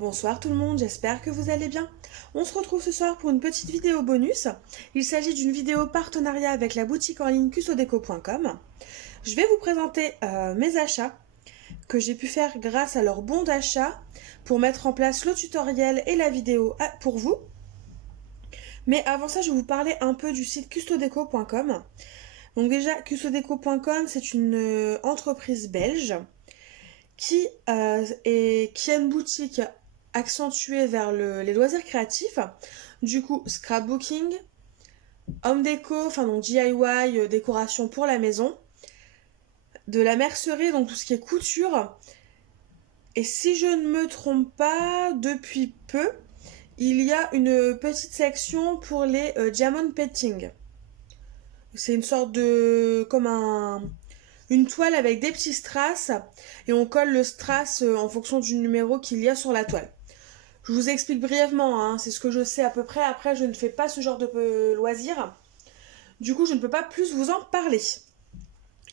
Bonsoir tout le monde, j'espère que vous allez bien. On se retrouve ce soir pour une petite vidéo bonus. Il s'agit d'une vidéo partenariat avec la boutique en ligne custodeco.com. Je vais vous présenter mes achats que j'ai pu faire grâce à leur bon d'achat pour mettre en place le tutoriel et la vidéo pour vous. Mais avant ça, je vais vous parler un peu du site custodeco.com. Donc déjà, custodeco.com, c'est une entreprise belge qui a une boutique accentuée vers les loisirs créatifs. Du coup, scrapbooking, home déco, enfin donc DIY, décoration pour la maison, de la mercerie, donc tout ce qui est couture. Et si je ne me trompe pas, depuis peu, il y a une petite section pour les diamond painting. C'est une sorte de... une toile avec des petits strass et on colle le strass en fonction du numéro qu'il y a sur la toile. Je vous explique brièvement, hein, c'est ce que je sais à peu près. Après, je ne fais pas ce genre de loisir. Du coup, je ne peux pas plus vous en parler.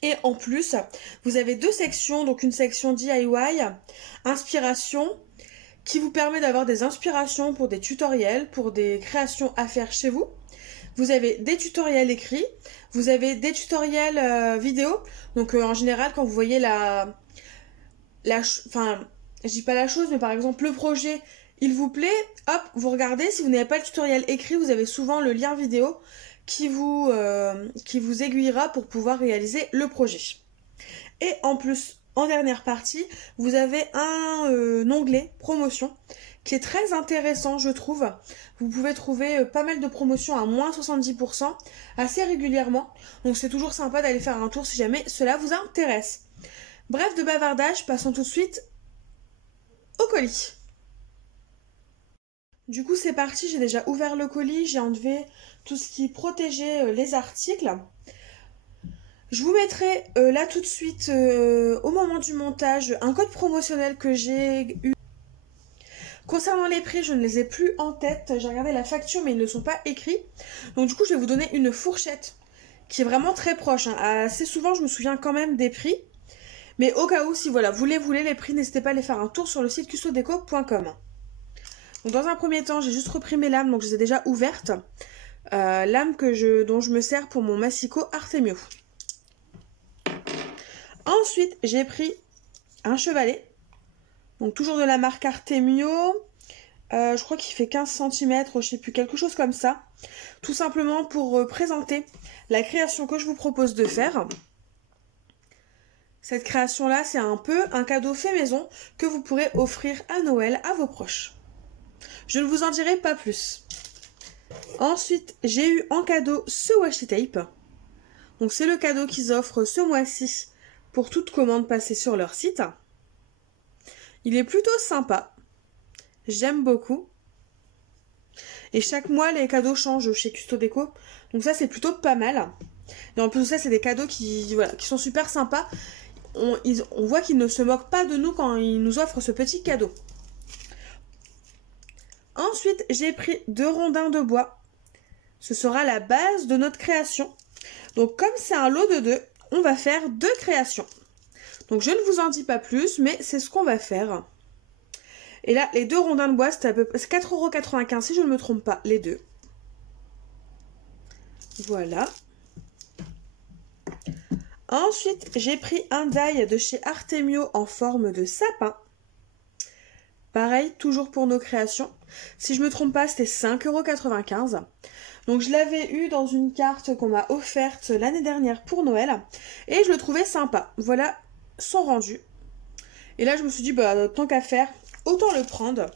Et en plus, vous avez deux sections. Donc une section DIY, inspiration, qui vous permet d'avoir des inspirations pour des tutoriels, pour des créations à faire chez vous. Vous avez des tutoriels écrits, vous avez des tutoriels vidéo. Donc en général, quand vous voyez enfin, je dis pas la chose, mais par exemple le projet, il vous plaît, hop, vous regardez. Si vous n'avez pas le tutoriel écrit, vous avez souvent le lien vidéo qui vous aiguillera pour pouvoir réaliser le projet. Et en plus, en dernière partie, vous avez un onglet promotion qui est très intéressant, je trouve. Vous pouvez trouver pas mal de promotions à moins 70% assez régulièrement. Donc c'est toujours sympa d'aller faire un tour si jamais cela vous intéresse. Bref de bavardage, passons tout de suite au colis. Du coup c'est parti, j'ai déjà ouvert le colis, j'ai enlevé tout ce qui protégeait les articles. Je vous mettrai là tout de suite, au moment du montage, un code promotionnel que j'ai eu. Concernant les prix, je ne les ai plus en tête. J'ai regardé la facture, mais ils ne sont pas écrits. Donc du coup, je vais vous donner une fourchette qui est vraiment très proche. Hein. Assez souvent, je me souviens quand même des prix. Mais au cas où, si voilà, vous les voulez, les prix, n'hésitez pas à aller faire un tour sur le site custodeco.com. Donc dans un premier temps, j'ai juste repris mes lames, donc je les ai déjà ouvertes. Lames dont je me sers pour mon massicot Artemio. Ensuite, j'ai pris un chevalet. Donc toujours de la marque Artemio. Je crois qu'il fait 15 cm, je sais plus, quelque chose comme ça. Tout simplement pour présenter la création que je vous propose de faire. Cette création-là, c'est un peu un cadeau fait maison que vous pourrez offrir à Noël à vos proches. Je ne vous en dirai pas plus. Ensuite, j'ai eu en cadeau ce washi tape. Donc c'est le cadeau qu'ils offrent ce mois-ci pour toute commande passée sur leur site. Il est plutôt sympa. J'aime beaucoup. Et chaque mois, les cadeaux changent chez Custodeco. Donc ça, c'est plutôt pas mal. Et en plus de ça, c'est des cadeaux qui sont super sympas. On voit qu'ils ne se moquent pas de nous quand ils nous offrent ce petit cadeau. Ensuite, j'ai pris 2 rondins de bois. Ce sera la base de notre création. Donc comme c'est un lot de 2, on va faire 2 créations. Donc je ne vous en dis pas plus, mais c'est ce qu'on va faire. Et là, les 2 rondins de bois, c'est à peu près 4,95 € si je ne me trompe pas, les 2. Voilà. Ensuite, j'ai pris un die de chez Artemio en forme de sapin. Pareil, toujours pour nos créations. Si je ne me trompe pas, c'était 5,95 €. Donc je l'avais eu dans une carte qu'on m'a offerte l'année dernière pour Noël. Et je le trouvais sympa. Voilà son rendu. Et là, je me suis dit, bah, tant qu'à faire, autant le prendre.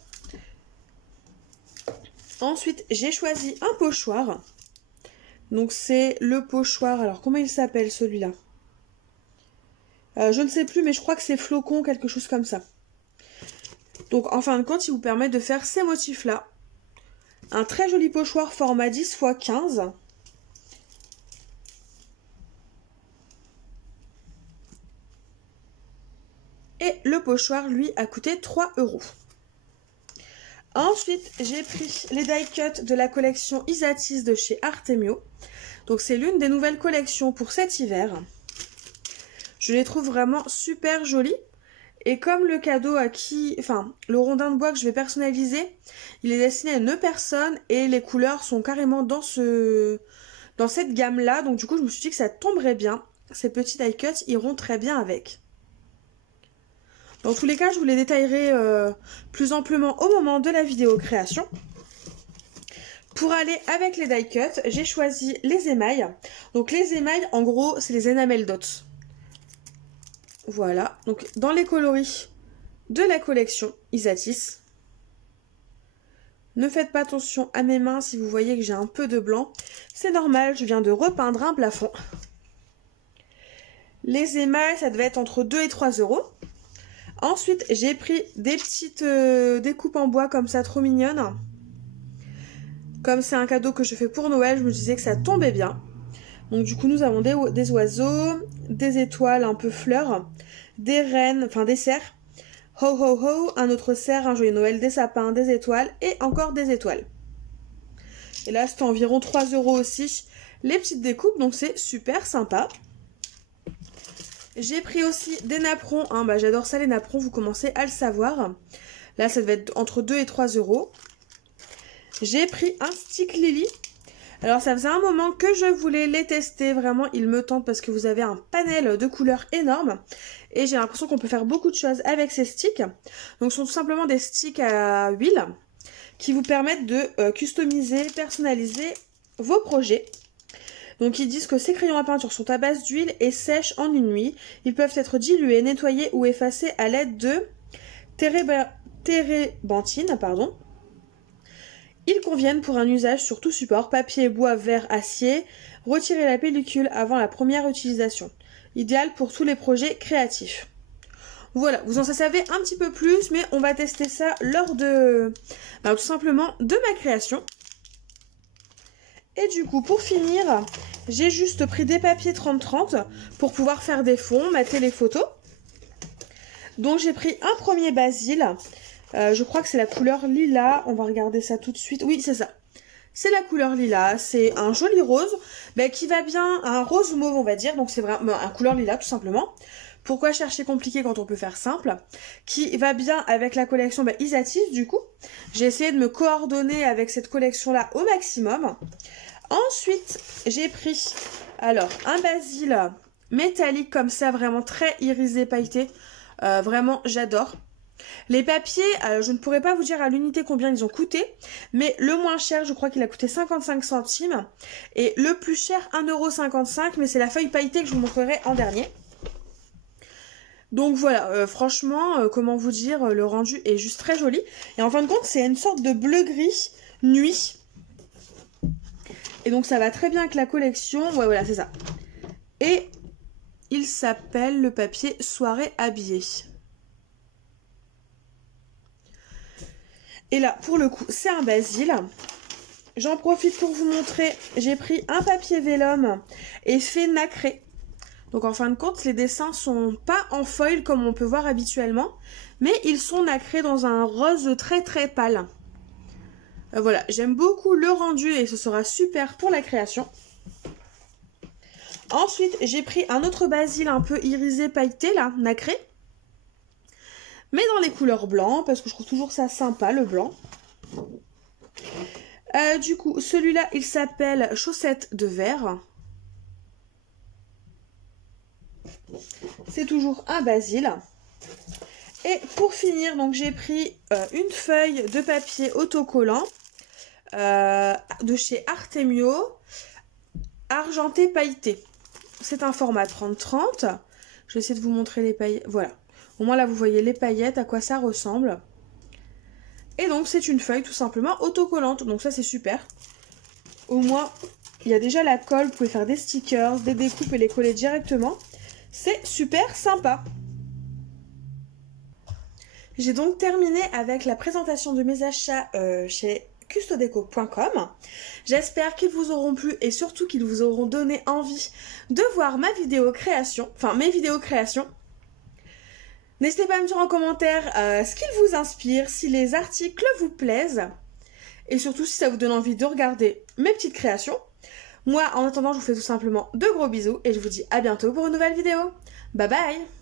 Ensuite, j'ai choisi un pochoir. Donc c'est le pochoir. Alors, comment il s'appelle celui-là? Je ne sais plus, mais je crois que c'est flocon, quelque chose comme ça. Donc, en fin de compte, il vous permet de faire ces motifs-là. Un très joli pochoir format 10 x 15. Et le pochoir, lui, a coûté 3 €. Ensuite, j'ai pris les die cuts de la collection Isatis de chez Artemio. Donc, c'est l'une des nouvelles collections pour cet hiver. Je les trouve vraiment super jolies. Et comme le cadeau le rondin de bois que je vais personnaliser, il est destiné à une personne et les couleurs sont carrément dans cette gamme-là. Donc du coup, je me suis dit que ça tomberait bien. Ces petits die cuts iront très bien avec. Dans tous les cas, je vous les détaillerai plus amplement au moment de la vidéo création. Pour aller avec les die cuts, j'ai choisi les émails. Donc les émails, en gros, c'est les enamel dots. Voilà, donc dans les coloris de la collection Isatis. Ne faites pas attention à mes mains si vous voyez que j'ai un peu de blanc. C'est normal, je viens de repeindre un plafond. Les émails, ça devait être entre 2 et 3 euros. Ensuite, j'ai pris des petites découpes en bois comme ça, trop mignonnes. Comme c'est un cadeau que je fais pour Noël, je me disais que ça tombait bien. Donc du coup, nous avons des oiseaux, des étoiles un peu fleurs, des rennes, enfin des cerfs, ho ho ho, un autre cerf, un joyeux Noël, des sapins, des étoiles et encore des étoiles. Et là, c'était environ 3 euros aussi, les petites découpes, donc c'est super sympa. J'ai pris aussi des napperons, hein, j'adore ça les napperons, vous commencez à le savoir. Là, ça devait être entre 2 et 3 euros. J'ai pris un stick Lily. Alors ça faisait un moment que je voulais les tester, vraiment ils me tentent parce que vous avez un panel de couleurs énorme et j'ai l'impression qu'on peut faire beaucoup de choses avec ces sticks. Donc ce sont tout simplement des sticks à huile qui vous permettent de customiser, personnaliser vos projets. Donc ils disent que ces crayons à peinture sont à base d'huile et sèchent en une nuit. Ils peuvent être dilués, nettoyés ou effacés à l'aide de térébenthine, pardon. Ils conviennent pour un usage sur tout support, papier, bois, verre, acier. Retirez la pellicule avant la première utilisation. Idéal pour tous les projets créatifs. Voilà, vous en savez un petit peu plus, mais on va tester ça lors de, tout simplement, de ma création. Et du coup, pour finir, j'ai juste pris des papiers 30-30 pour pouvoir faire des fonds, mater les photos. Donc j'ai pris un premier basil. Je crois que c'est la couleur lilas. On va regarder ça tout de suite. Oui, c'est ça. C'est la couleur lilas. C'est un joli rose qui va bien, un rose mauve on va dire. Donc c'est vraiment un couleur lilas tout simplement. Pourquoi chercher compliqué quand on peut faire simple? Qui va bien avec la collection Isatis du coup. J'ai essayé de me coordonner avec cette collection là au maximum. Ensuite, j'ai pris alors un basil métallique comme ça, vraiment très irisé, pailleté. Vraiment, j'adore. Les papiers, je ne pourrais pas vous dire à l'unité combien ils ont coûté, mais le moins cher, je crois qu'il a coûté 55 centimes, et le plus cher, 1,55 €, mais c'est la feuille pailletée que je vous montrerai en dernier. Donc voilà, franchement, comment vous dire, le rendu est juste très joli, et en fin de compte, c'est une sorte de bleu-gris nuit, et donc ça va très bien avec la collection, ouais voilà, c'est ça. Et il s'appelle le papier Soirée habillée. Et là, pour le coup, c'est un basil. J'en profite pour vous montrer, j'ai pris un papier vélum effet nacré. Donc en fin de compte, les dessins sont pas en foil comme on peut voir habituellement, mais ils sont nacrés dans un rose très très pâle. Voilà, j'aime beaucoup le rendu et ce sera super pour la création. Ensuite, j'ai pris un autre basil un peu irisé pailleté, là, nacré. Mais dans les couleurs blancs, parce que je trouve toujours ça sympa, le blanc. Du coup, celui-là, il s'appelle Chaussettes de verre. C'est toujours un basil. Et pour finir, donc j'ai pris une feuille de papier autocollant de chez Artemio, argenté pailleté. C'est un format 30-30. Je vais essayer de vous montrer les paillettes. Voilà. Au moins là vous voyez les paillettes, à quoi ça ressemble. Et donc c'est une feuille tout simplement autocollante. Donc ça c'est super. Au moins il y a déjà la colle, vous pouvez faire des stickers, des découpes et les coller directement. C'est super sympa. J'ai donc terminé avec la présentation de mes achats chez custodeco.com. J'espère qu'ils vous auront plu et surtout qu'ils vous auront donné envie de voir ma vidéo création, enfin mes vidéos création. N'hésitez pas à me dire en commentaire ce qu'ils vous inspire, si les articles vous plaisent et surtout si ça vous donne envie de regarder mes petites créations. Moi, en attendant, je vous fais tout simplement de gros bisous et je vous dis à bientôt pour une nouvelle vidéo. Bye bye!